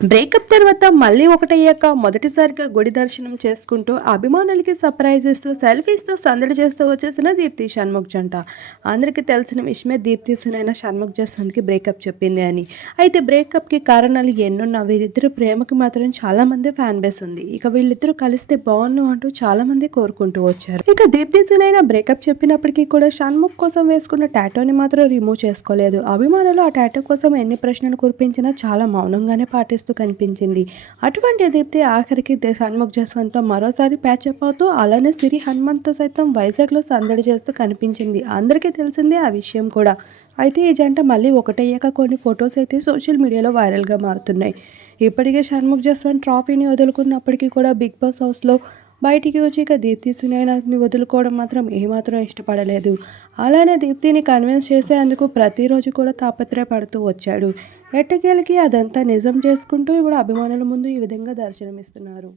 Breakup తర్వాత మళ్ళీ ఒకటయ్యాక మొదటిసారిగా గుడి దర్శనం చేసుకుంటూ అభిమానులకి సర్ప్రైజ్ ఇస్తూ సెల్ఫీస్తో సందడి చేస్తూ వచ్చేసిన దీప్తి షణ్ముఖ్ జంట. అందరికీ తెలిసిన విషయమే దీప్తి సునైన షణ్ముఖ్ జస్వంత్కి బ్రేకప్ చెప్పింది అని. అయితే బ్రేకప్కి కారణాలు ఎన్నున్నా వీరిద్దరు ప్రేమకి మాత్రం చాలామంది ఫ్యాన్ బేస్ ఉంది. ఇక వీళ్ళిద్దరూ కలిస్తే బాగుండు అంటూ చాలామంది కోరుకుంటూ వచ్చారు. ఇక దీప్తి సునైన బ్రేకప్ చెప్పినప్పటికీ కూడా షణ్ముఖ్ కోసం వేసుకున్న టాటోని మాత్రం రిమూవ్ చేసుకోలేదు. అభిమానులు ఆ టాటో కోసం ఎన్ని ప్రశ్నలు కురిపించినా చాలా మౌనంగానే పాటిస్తారు చేస్తూ కనిపించింది. అటువంటి దీప్తి ఆఖరికి షణ్ముఖ్ జస్వంత్తో మరోసారి ప్యాచప్ అవుతూ అలానే సిరి హనుమంత్తో సైతం వైజాగ్లో సందడి చేస్తూ కనిపించింది. అందరికీ తెలిసిందే ఆ విషయం కూడా. అయితే ఈ జంట మళ్ళీ ఒకటయ్యాక కొన్ని ఫొటోస్ అయితే సోషల్ మీడియాలో వైరల్గా మారుతున్నాయి. ఇప్పటికే షణ్ముఖ్ జస్వంత్ ట్రాఫీని వదులుకున్నప్పటికీ కూడా బిగ్ బాస్ హౌస్లో బయటికి వచ్చి ఇక దీప్తి సునైనాథ్ని వదులుకోవడం మాత్రం ఏమాత్రం ఇష్టపడలేదు. అలానే దీప్తిని కన్విన్స్ చేసేందుకు ప్రతిరోజు కూడా తాపత్రయపడుతూ వచ్చాడు. ఎట్టకేలకి అదంతా నిజం చేసుకుంటూ ఇప్పుడు అభిమానుల ముందు ఈ విధంగా దర్శనమిస్తున్నారు.